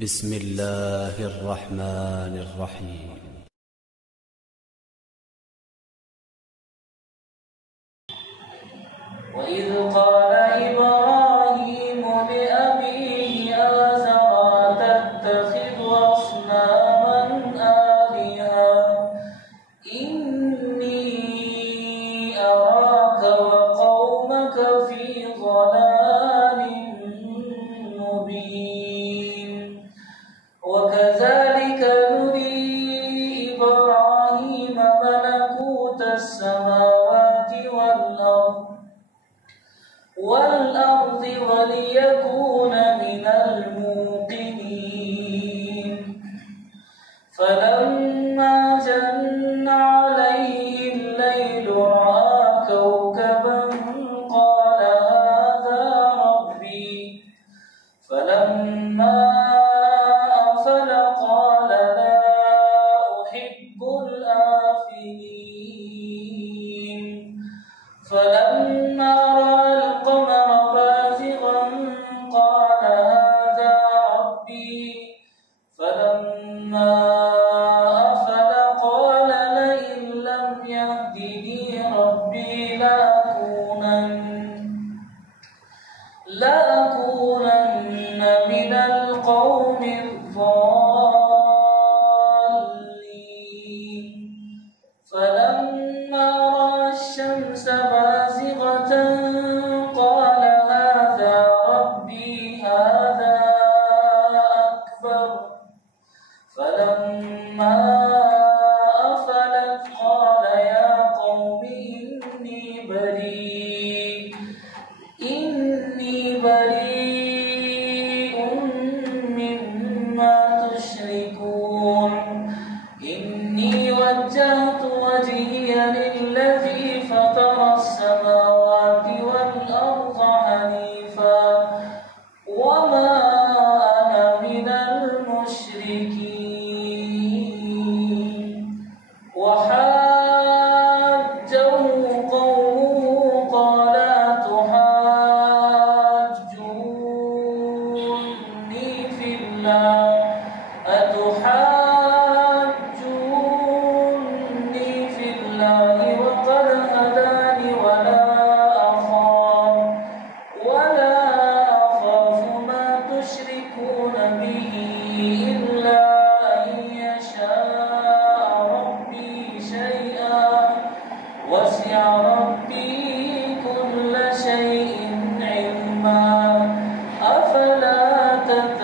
بسم الله الرحمن الرحيم. وإذ قال إبراهيم لأبيه آزر أتتخذ أصناما آلهة إني أراك وقومك في ضلال مبين وكذلك نري إبراهيم ملكوت السماوات والأرض وليكون من الموقنين فلما جن عليه الليل رأى كوكبا قال هذا ربي فلما أفل قال لا أحب الآفلين فلما رأى القمر بازغا قال هذا ربي فلما أفل قال لئن لم يهدني ربي لأكونن من القوم الضالين فلما رأى الشمس بازغة قال هذا ربي هذا أكبر فلما أفلت قال يا قوم إني بريء مما تشركون إني وجهت وجهي للذي فطر السماوات والأرض حنيفا وما أنا من المشركين وحاجه قومه قال أتحاجوني في الله وقد هداني ولا أخاف ما تشركون به إلا أن يشاء ربي شيئا وسع ربي كل شيء علما أفلا تتقون